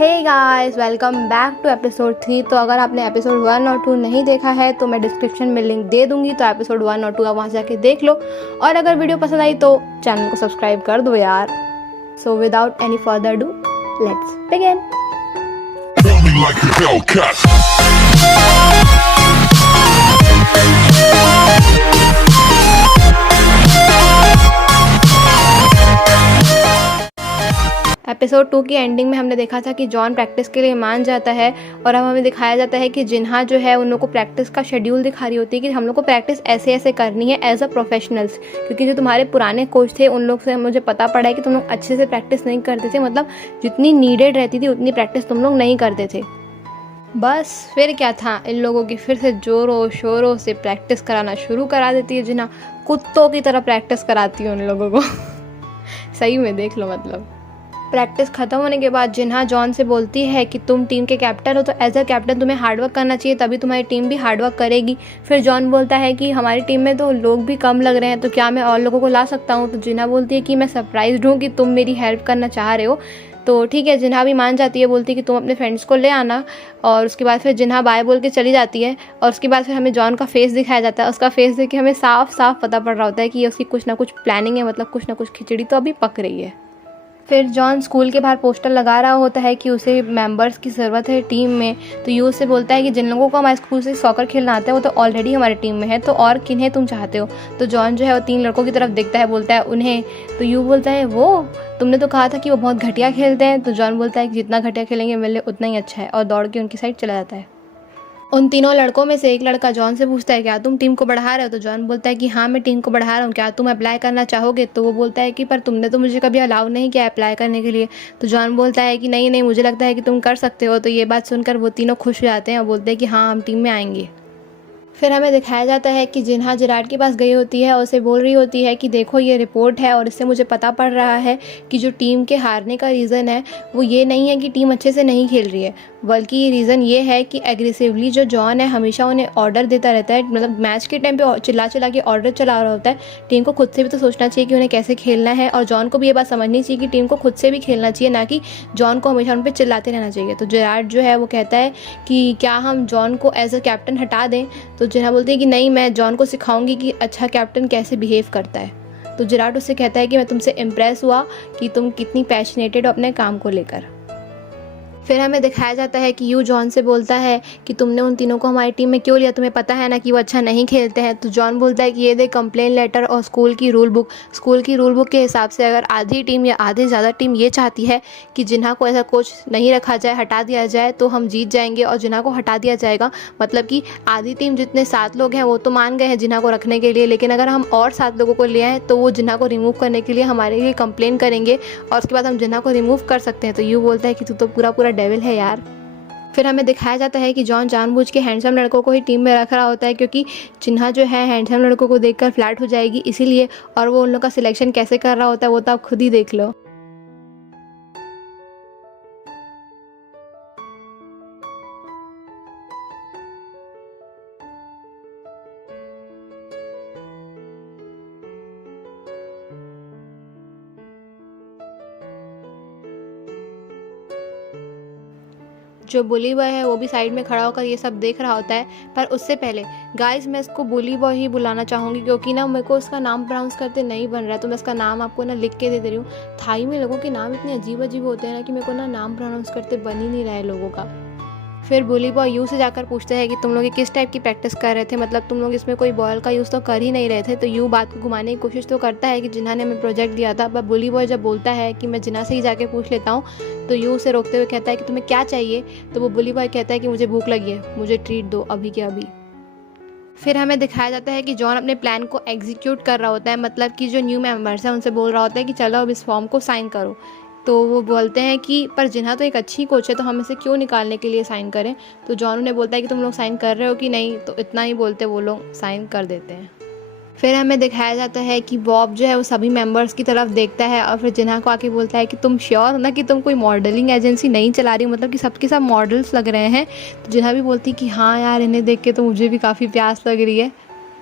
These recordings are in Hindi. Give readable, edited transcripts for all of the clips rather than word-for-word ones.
Hey guys, welcome back to episode 3। तो अगर आपने एपिसोड 1 और 2 नहीं देखा है तो मैं डिस्क्रिप्शन में लिंक दे दूंगी, तो एपिसोड 1 और 2 आप वहाँ जाके देख लो। और अगर वीडियो पसंद आई तो चैनल को सब्सक्राइब कर दो यार। So without any further do, let's begin. Episode 2 की एंडिंग में हमने देखा था कि जॉन प्रैक्टिस के लिए मान जाता है, और अब हमें दिखाया जाता है कि जिन्हा जो है उन लोग को प्रैक्टिस का शेड्यूल दिखा रही होती है कि हम लोग को प्रैक्टिस ऐसे ऐसे करनी है एज अ प्रोफेशनल्स, क्योंकि जो तुम्हारे पुराने कोच थे उन लोग से मुझे पता पड़ा है कि तुम लोग अच्छे से प्रैक्टिस नहीं करते थे, मतलब जितनी नीडेड रहती थी उतनी प्रैक्टिस तुम लोग नहीं करते थे। बस फिर क्या था, इन लोगों की फिर से जोरों शोरों से प्रैक्टिस कराना शुरू करा देती है जिन्हा, कुत्तों की तरह प्रैक्टिस कराती है उन लोगों को। सही में देख लो। मतलब प्रैक्टिस ख़त्म होने के बाद जिन्हा जॉन से बोलती है कि तुम टीम के कैप्टन हो, तो एज अ कैप्टन तुम्हें हार्डवर्क करना चाहिए, तभी तुम्हारी टीम भी हार्डवर्क करेगी। फिर जॉन बोलता है कि हमारी टीम में तो लोग भी कम लग रहे हैं, तो क्या मैं और लोगों को ला सकता हूँ। तो जिन्हा बोलती है कि मैं सरप्राइज्ड हूँ कि तुम मेरी हेल्प करना चाह रहे हो। तो ठीक है, जिन्हा भी मान जाती है, बोलती है कि तुम अपने फ्रेंड्स को ले आना। और उसके बाद फिर जिन्हा बाय बोल के चली जाती है, और उसके बाद फिर हमें जॉन का फेस दिखाया जाता है। उसका फेस देख के हमें साफ साफ पता पड़ रहा होता है कि उसकी कुछ ना कुछ प्लानिंग है, मतलब कुछ ना कुछ खिचड़ी तो अभी पक रही है। फिर जॉन स्कूल के बाहर पोस्टर लगा रहा होता है कि उसे मेंबर्स की ज़रूरत है टीम में। तो यू उससे बोलता है कि जिन लोगों को हमारे स्कूल से सॉकर खेलना आता है वो तो ऑलरेडी हमारी टीम में है, तो और किन्हें तुम चाहते हो। तो जॉन जो है वो 3 लड़कों की तरफ देखता है, बोलता है उन्हें। तो यू बोलता है वो तुमने तो कहा था कि वो बहुत घटिया खेलते हैं। तो जॉन बोलता है कि जितना घटिया खेलेंगे मेरे लिए उतना ही अच्छा है, और दौड़ के उनकी साइड चला जाता है। उन तीनों लड़कों में से एक लड़का जॉन से पूछता है क्या तुम टीम को बढ़ा रहे हो। तो जॉन बोलता है कि हाँ मैं टीम को बढ़ा रहा हूँ, क्या तुम अप्लाई करना चाहोगे। तो वो बोलता है कि पर तुमने तो मुझे कभी अलाउ नहीं किया अप्लाई करने के लिए। तो जॉन बोलता है कि नहीं नहीं, मुझे लगता है कि तुम कर सकते हो। तो ये बात सुनकर वो तीनों खुश हो जाते हैं और बोलते हैं कि हाँ हम टीम में आएंगे। फिर हमें दिखाया जाता है कि जिन्हा जिराड के पास गई होती है और उसे बोल रही होती है कि देखो ये रिपोर्ट है और इससे मुझे पता पड़ रहा है कि जो टीम के हारने का रीज़न है वो ये नहीं है कि टीम अच्छे से नहीं खेल रही है, बल्कि रीज़न ये है कि एग्रेसिवली जो जॉन है हमेशा उन्हें ऑर्डर देता रहता है, मतलब मैच के टाइम पे चिल्ला चिल्ला के ऑर्डर चला रहा होता है। टीम को खुद से भी तो सोचना चाहिए कि उन्हें कैसे खेलना है, और जॉन को भी ये बात समझनी चाहिए कि टीम को खुद से भी खेलना चाहिए, ना कि जॉन को हमेशा उन पर चिल्लाते रहना चाहिए। तो जिराड जो है वो कहता है कि क्या हम जॉन को एज अ कैप्टन हटा दें। तो जिन्हा बोलती है कि नहीं, मैं जॉन को सिखाऊंगी कि अच्छा कैप्टन कैसे बिहेव करता है। तो जिराड उससे कहता है कि मैं तुमसे इम्प्रेस हुआ कि तुम कितनी पैशनेटेड हो अपने काम को लेकर। फिर हमें दिखाया जाता है कि यू जॉन से बोलता है कि तुमने उन तीनों को हमारी टीम में क्यों लिया, तुम्हें पता है ना कि वो अच्छा नहीं खेलते हैं। तो जॉन बोलता है कि ये देख कंप्लेन लेटर और स्कूल की रूल बुक के हिसाब से अगर आधी टीम या आधे ज़्यादा टीम ये चाहती है कि जिन्हा को ऐसा कोच नहीं रखा जाए, हटा दिया जाए, तो हम जीत जाएंगे और जिन्हा को हटा दिया जाएगा। मतलब कि आधी टीम जितने 7 लोग हैं वो तो मान गए हैं जिन्हा को रखने के लिए, लेकिन अगर हम और 7 लोगों को ले आए तो वो जिन्हा को रिमूव करने के लिए हमारे लिए कंप्लेन करेंगे और उसके बाद हम जिन्हा को रिमूव कर सकते हैं। तो यू बोलता है कि तू तो पूरा डेविल है यार। फिर हमें दिखाया जाता है कि जॉन जानबूझ के हैंडसम लड़कों को ही टीम में रख रहा होता है, क्योंकि जिन्हा जो है हैंडसम लड़कों को देखकर फ्लैट हो जाएगी इसीलिए, और वो उन लोग का सिलेक्शन कैसे कर रहा होता है वो तो आप खुद ही देख लो। जो बुली बॉय है वो भी साइड में खड़ा होकर ये सब देख रहा होता है। पर उससे पहले गाइस मैं इसको बुली बॉय ही बुलाना चाहूँगी, क्योंकि ना मेरे को उसका नाम प्रोनाउंस करते नहीं बन रहा है, तो मैं इसका नाम आपको ना लिख के दे रही हूँ। थाई में लोगों के नाम इतने अजीब अजीब होते हैं ना कि मेरे को ना नाम प्रोनाउंस करते बन ही नहीं रहा है लोगों का। फिर बुली बॉय यू से जाकर पूछते हैं कि तुम लोग किस टाइप की प्रैक्टिस कर रहे थे, मतलब तुम लोग इसमें कोई बॉल का यूज़ तो कर ही नहीं रहे थे। तो यू बात को घुमाने की कोशिश तो करता है कि जिन्हा ने हमें प्रोजेक्ट दिया था, पर बुली बॉय जब बोलता है कि मैं जिन्हा से ही जाके पूछ लेता हूँ, तो यू उसे रोकते हुए कहता है कि तुम्हें क्या चाहिए। तो वो बुली बॉय कहता है कि मुझे भूख लगी है, मुझे ट्रीट दो अभी के अभी। फिर हमें दिखाया जाता है कि जॉन अपने प्लान को एग्जीक्यूट कर रहा होता है, मतलब कि जो न्यू मेंबर्स हैं उनसे बोल रहा होता है कि चलो अब इस फॉर्म को साइन करो। तो वो बोलते हैं कि पर जिन्हा तो एक अच्छी कोच है, तो हम इसे क्यों निकालने के लिए साइन करें। तो जॉन उन्हें बोलता है कि तुम लोग साइन कर रहे हो कि नहीं। तो इतना ही बोलते वो लोग साइन कर देते हैं। फिर हमें दिखाया जाता है कि बॉब जो है वो सभी मेंबर्स की तरफ देखता है और फिर जिन्हा को आके बोलता है कि तुम श्योर हो ना कि तुम कोई मॉडलिंग एजेंसी नहीं चला रही हो, मतलब कि सबके सब मॉडल्स लग रहे हैं। तो जिन्हा भी बोलती कि हाँ यार, इन्हें देख के तो मुझे भी काफ़ी प्यास लग रही है।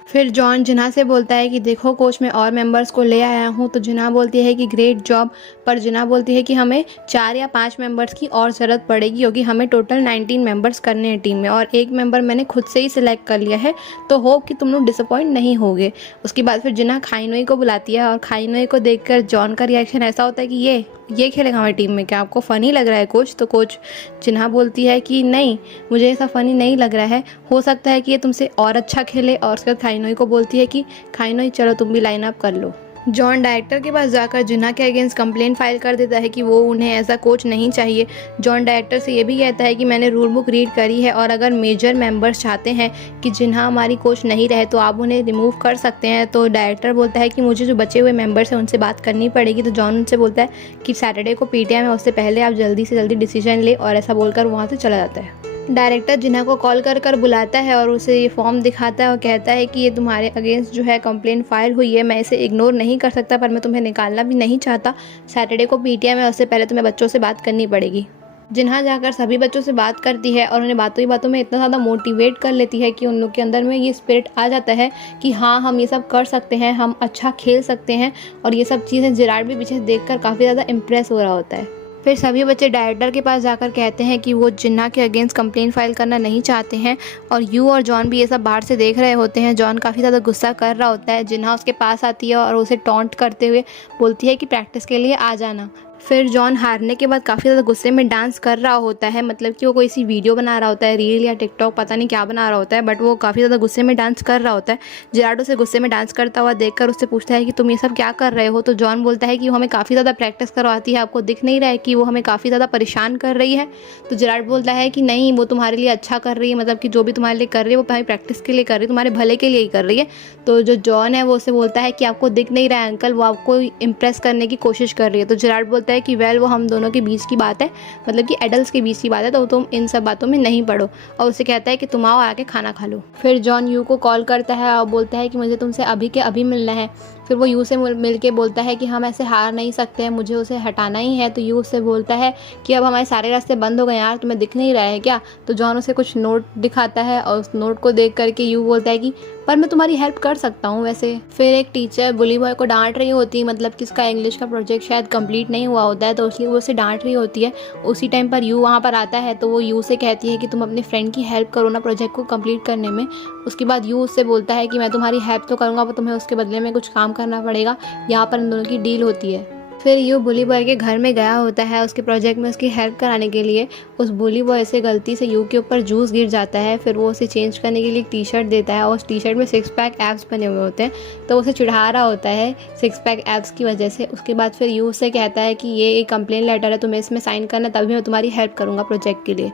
फिर जॉन जिन्हा से बोलता है कि देखो कोच, मैं और मेंबर्स को ले आया हूँ। तो जिन्हा बोलती है कि ग्रेट जॉब, पर जिन्हा बोलती है कि हमें 4 या 5 मेंबर्स की और ज़रूरत पड़ेगी, क्योंकि हमें टोटल 19 मेंबर्स करने हैं टीम में और एक मेंबर मैंने खुद से ही सिलेक्ट कर लिया है, तो होप कि तुम लोग डिसअपॉइंट नहीं होगे। उसके बाद फिर जिन्हा खाइनोई को बुलाती है और खाइनोई को देखकर जॉन का रिएक्शन ऐसा होता है कि ये खेलेगा हमारी टीम में, क्या आपको फ़नी लग रहा है कोच? तो कोच जिन्हा बोलती है कि नहीं, मुझे ऐसा फ़नी नहीं लग रहा है, हो सकता है कि ये तुमसे और अच्छा खेले। और उसके बाद खाइनोई को बोलती है कि खाइनोई चलो तुम भी लाइन अप कर लो। जॉन डायरेक्टर के पास जाकर जिन्हा के अगेंस्ट कंप्लेंट फाइल कर देता है कि वो उन्हें ऐसा कोच नहीं चाहिए। जॉन डायरेक्टर से ये भी कहता है कि मैंने रूल बुक रीड करी है और अगर मेजर मेंबर्स चाहते हैं कि जिन्हा हमारी कोच नहीं रहे तो आप उन्हें रिमूव कर सकते हैं। तो डायरेक्टर बोलता है कि मुझे जो बचे हुए मेंबर्स हैं उनसे बात करनी पड़ेगी। तो जॉन उनसे बोलता है कि सैटरडे को पीटीएम है, उससे पहले आप जल्दी से जल्दी डिसीजन ले, और ऐसा बोलकर वहाँ से चला जाता है। डायरेक्टर जिन्हा को कॉल कर बुलाता है और उसे ये फॉर्म दिखाता है और कहता है कि ये तुम्हारे अगेंस्ट जो है कंप्लेंट फाइल हुई है, मैं इसे इग्नोर नहीं कर सकता, पर मैं तुम्हें निकालना भी नहीं चाहता। सैटरडे को पीटीएम है, उससे पहले तुम्हें बच्चों से बात करनी पड़ेगी। जिन्हा जाकर सभी बच्चों से बात करती है और उन्हें बातों ही बातों में इतना ज़्यादा मोटिवेट कर लेती है कि उन लोग के अंदर में ये स्पिरिट आ जाता है कि हाँ, हम ये सब कर सकते हैं, हम अच्छा खेल सकते हैं। और ये सब चीज़ें जिराड भी पीछे देखकर काफ़ी ज़्यादा इम्प्रेस हो रहा होता है। फिर सभी बच्चे डायरेक्टर के पास जाकर कहते हैं कि वो जिन्हा के अगेंस्ट कंप्लेंट फाइल करना नहीं चाहते हैं, और यू और जॉन भी ये सब बाहर से देख रहे होते हैं। जॉन काफ़ी ज़्यादा गुस्सा कर रहा होता है। जिन्हा उसके पास आती है और उसे टॉन्ट करते हुए बोलती है कि प्रैक्टिस के लिए आ जाना। फिर जॉन हारने के बाद काफ़ी ज़्यादा गुस्से में डांस कर रहा होता है, मतलब कि वो कोई सी वीडियो बना रहा होता है, रील या टिकटॉक, पता नहीं क्या बना रहा होता है, बट वो काफ़ी ज़्यादा गुस्से में डांस कर रहा होता है। जिराड उसे गुस्से में डांस करता हुआ देखकर उससे पूछता है कि तुम ये सब क्या कर रहे हो? तो जॉन बोलता है कि वो हमें काफ़ी ज़्यादा प्रैक्टिस करवाती है, आपको दिख नहीं रहा है कि वो हमें काफ़ी ज़्यादा परेशान कर रही है? तो जिराड बोलता है कि नहीं, वो तुम्हारे लिए अच्छा कर रही है, मतलब कि जो भी तुम्हारे लिए कर रही है वो तुम्हारी प्रैक्टिस के लिए कर रही है, तुम्हारे भले के लिए ही कर रही है। तो जो जॉन है वो उसे बोलता है कि आपको दिख नहीं रहा है अंकल, वो आपको इम्प्रेस करने की कोशिश कर रही है। तो जिराड बोलता है कि वेल, वो हम दोनों के बीच की बात है, मतलब कि एडल्ट्स के बीच की बात है, तो तुम इन सब बातों में नहीं पड़ो। और उसे कहता है कि तुम आओ आके खाना खा लो। फिर जॉन यू को कॉल करता है और बोलता है कि मुझे तुमसे अभी के अभी मिलना है। फिर वो यू से मिल के बोलता है कि हम ऐसे हार नहीं सकते हैं, मुझे उसे हटाना ही है। तो यू उससे बोलता है कि अब हमारे सारे रास्ते बंद हो गए यार, तुम्हें दिख नहीं रहा है क्या? तो जॉन उसे कुछ नोट दिखाता है और उस नोट को देख करके यू बोलता है कि पर मैं तुम्हारी हेल्प कर सकता हूँ वैसे। फिर एक टीचर बुली बॉय को डांट रही होती है, मतलब कि उसका इंग्लिश का प्रोजेक्ट शायद कंप्लीट नहीं हुआ होता है, तो इसलिए वो उसे डांट रही होती है। उसी टाइम पर यू वहाँ पर आता है, तो वो यू से कहती है कि तुम अपने फ्रेंड की हेल्प करो ना प्रोजेक्ट को कंप्लीट करने में। उसके बाद यू उससे बोलता है कि मैं तुम्हारी हेल्प तो करूँगा, पर तुम्हें उसके बदले में कुछ काम करना पड़ेगा। यहाँ पर इन दोनों की डील होती है। फिर यू बुली बॉय के घर में गया होता है उसके प्रोजेक्ट में उसकी हेल्प कराने के लिए। उस बुली बॉय से गलती से यू के ऊपर जूस गिर जाता है। फिर वो उसे चेंज करने के लिए एक टी शर्ट देता है और उस टी शर्ट में 6 पैक एब्स बने हुए होते हैं, तो उसे चिढ़ा रहा होता है 6 पैक एब्स की वजह से। उसके बाद फिर यू उससे कहता है कि ये एक कंप्लेन लेटर है, तुम्हें इसमें साइन करना, तभी मैं तुम्हारी हेल्प करूँगा प्रोजेक्ट के लिए।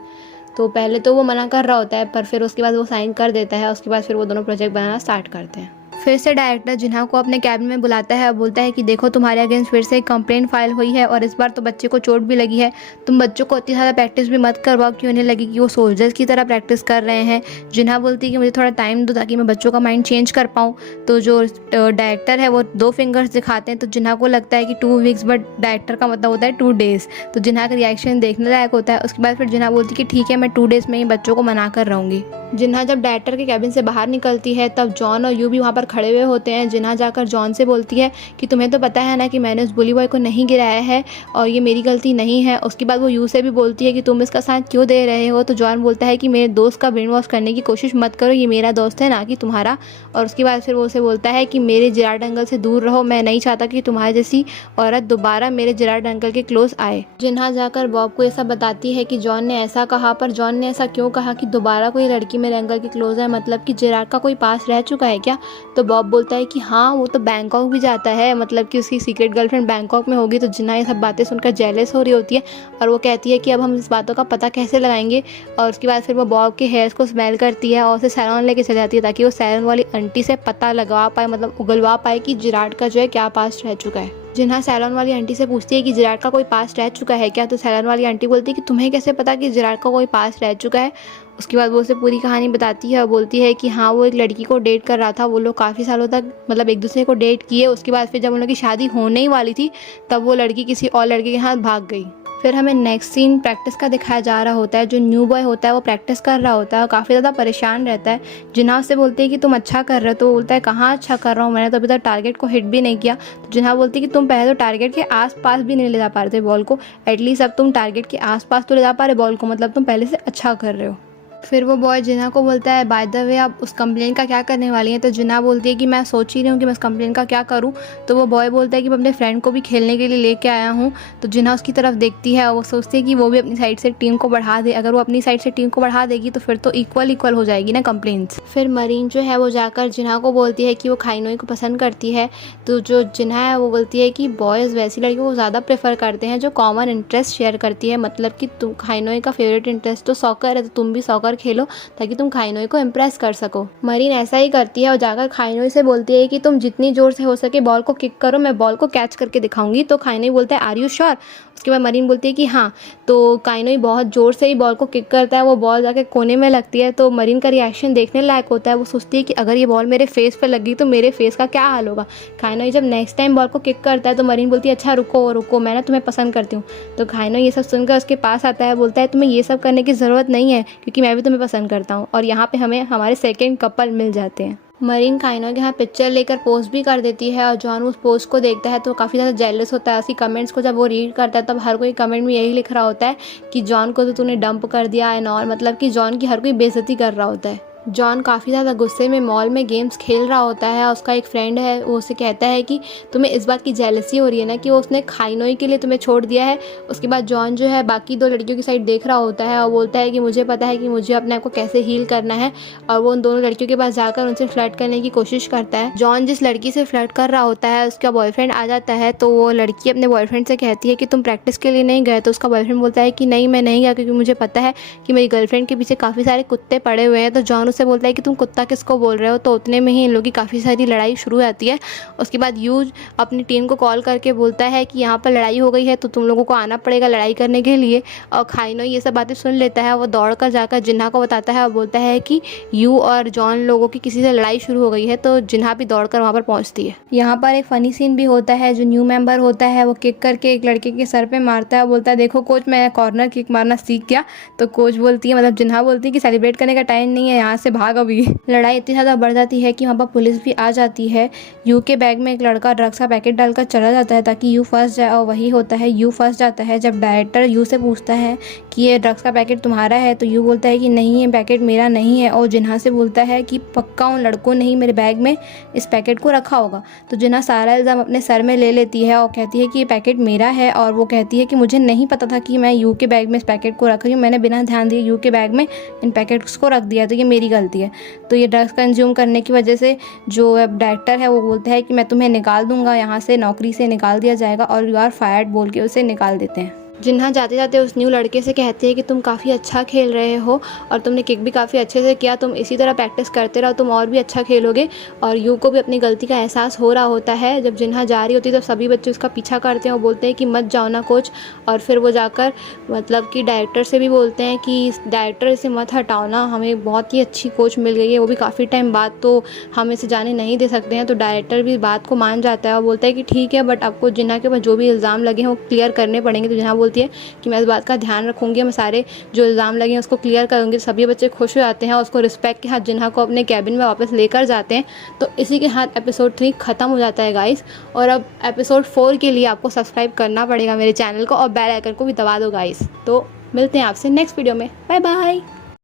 तो पहले तो वो मना कर रहा होता है, पर फिर उसके बाद वो साइन कर देता है। उसके बाद फिर वो दोनों प्रोजेक्ट बनाना स्टार्ट करते हैं। फिर से डायरेक्टर जिन्हा को अपने कैबिन में बुलाता है और बोलता है कि देखो तुम्हारे अगेंस्ट फिर से एक कंप्लेंट फाइल हुई है और इस बार तो बच्चे को चोट भी लगी है। तुम बच्चों को इतनी ज़्यादा प्रैक्टिस भी मत करवाओ कि उन्हें लगे कि वो सोल्जर्स की तरह प्रैक्टिस कर रहे हैं। जिन्हा बोलती है कि मुझे थोड़ा टाइम दो ताकि मैं बच्चों का माइंड चेंज कर पाऊँ। तो जो डायरेक्टर है वो 2 फिंगर्स दिखाते हैं, तो जिन्हा को लगता है कि 2 वीक्स, बट डायरेक्टर का मतलब होता है 2 डेज़। तो जिन्हा का रिएक्शन देखने लायक होता है। उसके बाद फिर जिन्हा बोलती है कि ठीक है, मैं 2 डेज़ में ही बच्चों को मना कर रहूँगी। जिन्हा जब डायरेक्टर के कैबिन से बाहर निकलती है तब जॉन और यू भी वहाँ पर खड़े हुए होते हैं। जिन्हा जाकर जॉन से बोलती है कि तुम्हें तो पता है ना कि मैंने उस बुली बॉय को नहीं गिराया है और ये मेरी गलती नहीं है। उसके बाद वो यू से भी बोलती है कि तुम इसका साथ क्यों दे रहे हो। तो जॉन बोलता है कि मेरे दोस्त का ब्रेन वॉश करने की कोशिश मत करो, ये मेरा दोस्त है ना कि तुम्हारा। और उसके बाद फिर वो उसे बोलता है कि मेरे जिराड अंकल से दूर रहो, मैं नहीं चाहता कि तुम्हारे जैसी औरत दोबारा मेरे जिराड अंकल के क्लोज आए। जिन्हा जाकर बॉब को ऐसा बताती है कि जॉन ने ऐसा कहा, पर जॉन ने ऐसा क्यों कहा कि दोबारा कोई लड़की मेरे अंकल के क्लोज है, मतलब कि जिराड का कोई पास रह चुका है क्या? तो बॉब बोलता है कि हाँ, वो तो बैंकॉक भी जाता है, मतलब कि उसकी सीक्रेट गर्लफ्रेंड बैंकॉक में होगी। तो जिन्हा ये सब बातें सुनकर जेलस हो रही होती है और वो कहती है कि अब हम इस बातों का पता कैसे लगाएंगे। और उसके बाद फिर वो बॉब के हेयर्स को स्मेल करती है और उसे सैलून लेके चली जाती है ताकि वो सैलून वाली आंटी से पता लगा पाए, मतलब उगलवा पाए कि जिराड का जो है क्या पास्ट रह चुका है। जिन्हा सैलून वाली आंटी से पूछती है कि जिराड का कोई पास्ट रह चुका है क्या? तो सैलून वाली आंटी बोलती है कि तुम्हें कैसे पता कि जिराड का कोई पास्ट रह चुका है? उसके बाद वो उसे पूरी कहानी बताती है और बोलती है कि हाँ, वो एक लड़की को डेट कर रहा था। वो लोग काफ़ी सालों तक मतलब एक दूसरे को डेट किए। उसके बाद फिर जब उन लोगों की शादी होने ही वाली थी तब वो लड़की किसी और लड़के के हाथ भाग गई। फिर हमें नेक्स्ट सीन प्रैक्टिस का दिखाया जा रहा होता है। जो न्यू बॉय होता है वो प्रैक्टिस कर रहा होता है और काफ़ी ज़्यादा परेशान रहता है। जिन्हा उससे बोलती है कि तुम अच्छा कर रहे हो, तो वो बोलता है कहाँ अच्छा कर रहा हूँ, मैंने तो अभी तक टारगेट को हिट भी नहीं किया। तो जिन्हा बोलती है कि तुम पहले तो टारगेट के आसपास भी नहीं ले जा पा रहे थे बॉल को, एटलीस्ट अब तुम टारगेट के आसपास तो ले जा पा रहे बॉल को, मतलब तुम पहले से अच्छा कर रहे हो। फिर वो बॉय जिन्हा को बोलता है बाय द वे आप उस कंप्लेन का क्या करने वाली हैं। तो जिन्हा बोलती है कि मैं सोच ही रही हूँ कि मैं उस कंप्लेन का क्या करूँ। तो वो बॉय बोलता है कि मैं अपने फ्रेंड को भी खेलने के लिए लेके आया हूँ। तो जिन्हा उसकी तरफ देखती है और वो सोचती है कि वो भी अपनी साइड से टीम को बढ़ा दे। अगर वो अपनी साइड से टीम को बढ़ा देगी तो फिर तो इक्वल हो जाएगी ना कंप्लेंट्स। फिर मरीन जो है वो जाकर जिन्हा को बोलती है कि वो खाइनोई को पसंद करती है। तो जो जिन्हा है वो बोलती है कि बॉयज़ वैसी लड़कियों को ज़्यादा प्रेफर करते हैं जो कॉमन इंटरेस्ट शेयर करती है, मतलब कि तुम खाइनोई का फेवरेट इंटरेस्ट तो सॉकर है तो तुम भी सॉकर खेलो ताकि तुम खाइनोई को इम्प्रेस कर सको। मरीन ऐसा ही करती है और जाकर खाइनोई से बोलती है कि तुम जितनी जोर से हो सके बॉल को किक करो, मैं बॉल को कैच करके दिखाऊंगी। तो खाइनोई बोलता है आर यू श्योर। उसके बाद मरीन बोलती है कि हाँ। तो खाइनोई बहुत ज़ोर से ही बॉल को किक करता है, वो बॉल जाके कोने में लगती है। तो मरीन का रिएक्शन देखने लायक होता है। वो सोचती है कि अगर ये बॉल मेरे फेस पे लगी तो मेरे फेस का क्या हाल होगा। खाइनोई जब नेक्स्ट टाइम बॉल को किक करता है तो मरीन बोलती है अच्छा रुको रुको, मैं ना तुम्हें पसंद करती हूँ। तो खाइनोई ये सब सुनकर उसके पास आता है, बोलता है तुम्हें ये सब करने की ज़रूरत नहीं है क्योंकि मैं भी तुम्हें पसंद करता हूँ। और यहाँ पे हमें हमारे सेकेंड कपल मिल जाते हैं। मरीन खाइनोई के यहाँ पिक्चर लेकर पोस्ट भी कर देती है और जॉन उस पोस्ट को देखता है तो काफ़ी ज़्यादा जेलस होता है। उसकी कमेंट्स को जब वो रीड करता है तब हर कोई कमेंट में यही लिख रहा होता है कि जॉन को तो तूने डंप कर दिया एंड ऑल, मतलब कि जॉन की हर कोई बेइज्जती कर रहा होता है। जॉन काफ़ी ज़्यादा गुस्से में मॉल में गेम्स खेल रहा होता है। उसका एक फ्रेंड है वो उसे कहता है कि तुम्हें इस बात की जेलसी हो रही है ना कि वो उसने खाइनोई के लिए तुम्हें छोड़ दिया है। उसके बाद जॉन जो है बाकी दो लड़कियों की साइड देख रहा होता है और बोलता है कि मुझे पता है कि मुझे अपने आप को कैसे हील करना है। और वो उन दोनों लड़कियों के पास जाकर उनसे फ्लर्ट करने की कोशिश करता है। जॉन जिस लड़की से फ्लर्ट कर रहा होता है उसका बॉयफ्रेंड आ जाता है। तो वो लड़की अपने बॉयफ्रेंड से कहती है कि तुम प्रैक्टिस के लिए नहीं गए। तो उसका बॉयफ्रेंड बोलता है कि नहीं मैं नहीं गया क्योंकि मुझे पता है कि मेरी गर्लफ्रेंड के पीछे काफ़ी सारे कुत्ते पड़े हुए हैं। तो जॉन उससे बोलता है कि तुम किसको बोल रहे हो। तो उतने में ही इन लोगों की काफ़ी सारी लड़ाई शुरू हो जाती है। उसके बाद यूज अपनी टीम को कॉल करके बोलता है कि यहाँ पर लड़ाई हो गई है तो तुम लोगों को आना पड़ेगा लड़ाई करने के लिए। और खाइनोई ये सब बातें सुन लेता है। वो दौड़ कर जाकर जिन्हा को बताता है और बोलता है कि यू और जॉन लोगों की किसी से लड़ाई शुरू हो गई है। तो जिन्हा भी दौड़ कर वहाँ पर पहुँचती है। यहाँ पर एक फ़नी सीन भी होता है। जो न्यू मेंबर होता है वो किक करके एक लड़के के सर पे मारता है। बोलता है देखो कोच मैं कॉर्नर किक मारना सीख गया। तो कोच बोलती है मतलब जिन्हा बोलती है कि सेलिब्रेट करने का टाइम नहीं है, यहाँ से भाग अभी। लड़ाई इतनी ज़्यादा बढ़ जाती है कि वहाँ पर पुलिस भी आ जाती है। यू के बैग में एक लड़का ड्रग्स का पैकेट डालकर चला जाता है ताकि यू फंस जाए और वही होता है, यू फंस जाता है। जब डायरेक्टर यू से पूछता है कि ये ड्रग्स का पैकेट तुम्हारा है तो यू बोलता है कि नहीं ये पैकेट मेरा नहीं है। और जिन्हा से बोलता है कि पक्का उन लड़कों ने ही मेरे बैग में इस पैकेट को रखा होगा। तो जिन्हा सारा इल्ज़ाम अपने सर में ले लेती है और कहती है कि ये पैकेट मेरा है। और वो कहती है कि मुझे नहीं पता था कि मैं यू के बैग में इस पैकेट को रख रही हूँ, मैंने बिना ध्यान दिए यू के बैग में इन पैकेट्स को रख दिया, तो ये मेरी गलती है। तो ये ड्रग्स कंज्यूम करने की वजह से जो अब डायरेक्टर है वो बोलता है कि मैं तुम्हें निकाल दूंगा, यहाँ से नौकरी से निकाल दिया जाएगा और यू आर फायर्ड बोल के उसे निकाल देते हैं। जिन्हा जाते जाते उस न्यू लड़के से कहती है कि तुम काफ़ी अच्छा खेल रहे हो और तुमने किक भी काफ़ी अच्छे से किया, तुम इसी तरह प्रैक्टिस करते रहो, तुम और भी अच्छा खेलोगे। और यू को भी अपनी गलती का एहसास हो रहा होता है। जब जिन्हा जा रही होती है तो सभी बच्चे उसका पीछा करते हैं और बोलते हैं कि मत जाओ ना कोच। और फिर वो जाकर मतलब कि डायरेक्टर से भी बोलते हैं कि डायरेक्टर इसे मत हटाओ ना, हमें बहुत ही अच्छी कोच मिल गई है, वो भी काफ़ी टाइम बाद, तो हम इसे जाने नहीं दे सकते हैं। तो डायरेक्टर भी बात को मान जाता है और बोलता है कि ठीक है बट आपको जिन्हा के ऊपर जो भी इल्ज़ाम लगे हैं वो क्लियर करने पड़ेंगे। तो जिन्हा बोलती है कि मैं इस बात का ध्यान रखूंगी, मैं सारे जो इल्ज़ाम लगे हैं उसको क्लियर करूंगी। सभी बच्चे खुश हो जाते हैं और उसको रिस्पेक्ट के साथ जिन्हा को अपने कैबिन में वापस लेकर जाते हैं। तो इसी के साथ एपिसोड 3 ख़त्म हो जाता है गाइस। और अब एपिसोड 4 के लिए आपको सब्सक्राइब करना पड़ेगा मेरे चैनल को और बेल आइकन को भी दबा दो गाइस। तो मिलते हैं आपसे नेक्स्ट वीडियो में, बाय बाय।